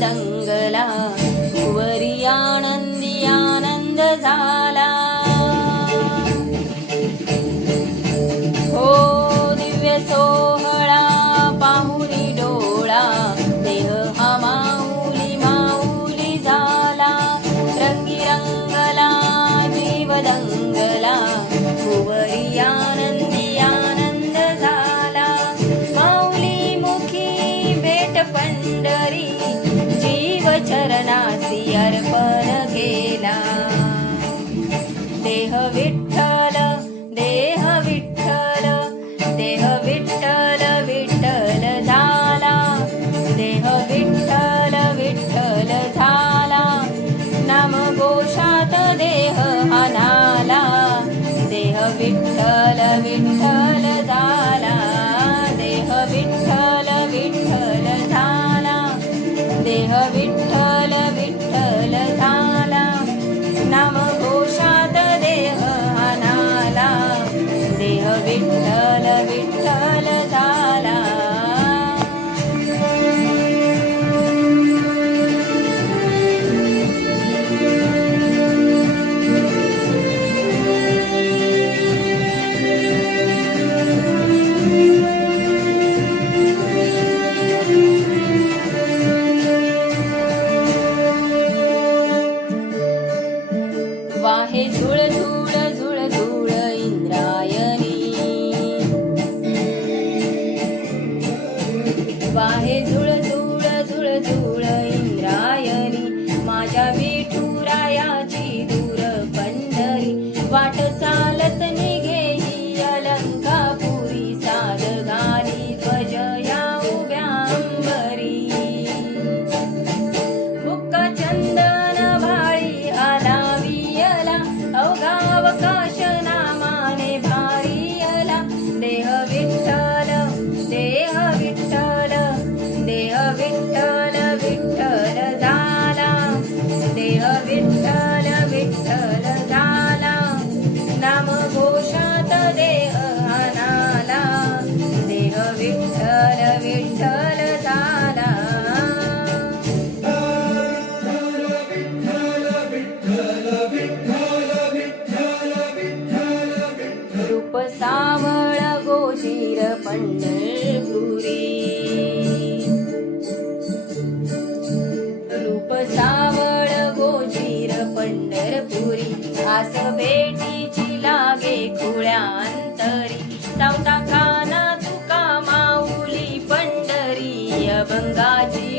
दंगला, भुवरी आनंदी आनंद झाला. हो दिव्य सोहळा पाहुनी डोळा, देह हा माऊली माऊली झाला. रंगी रंगला जीव दंगला, भुवरी आनंदी आनंद झाला. माऊली मुखी भेट पंढरी, जीव चरणासी अर्पण केला. देह विठ्ठल देह विठ्ठल, देह विठ्ठल विठ्ठल झाला. देह विठ्ठल विठ्ठल झाला. नाम घोषात देह आनाला, देह विठ्ठल विठ्ठल झाला. देह विठ्ठल विठ्ठल झाला. देह विठ्ठल विठ्ठल झाला. नाम घोषात देह आनाला, देह विठ्ठल विठ्ठल झाला. वाहे झुळ झुळ झुळ इंद्रायणी, वाहे झुळ झुळ झुळ इंद्रायणी. माझ्या विठुरायाची दूर पंढरी, वाट चालत निघे ही अलंकापुरी. साद घाली ध्वज या उभ्या अंबरी, मुक्का चंदन भाळी आलावियला. अवघावकाश नामाने भारी आला. देह विठ्ठल देह विठ्ठल, देह विठ्ठल विठ्ठल झाला. देह विठ्ठल विठ्ठल झाला. नाम घोषात देह आनाला, देह विठ्ठल विठ्ठल झाला. रूप सावळ गोजीर पंढरपुरी, रूप सावळ गोजीर पंढरपुरी. आस भेटीची लागे खुळ्या अंतरी, सावता खाना तुका माऊली पंढरी. अभंगाची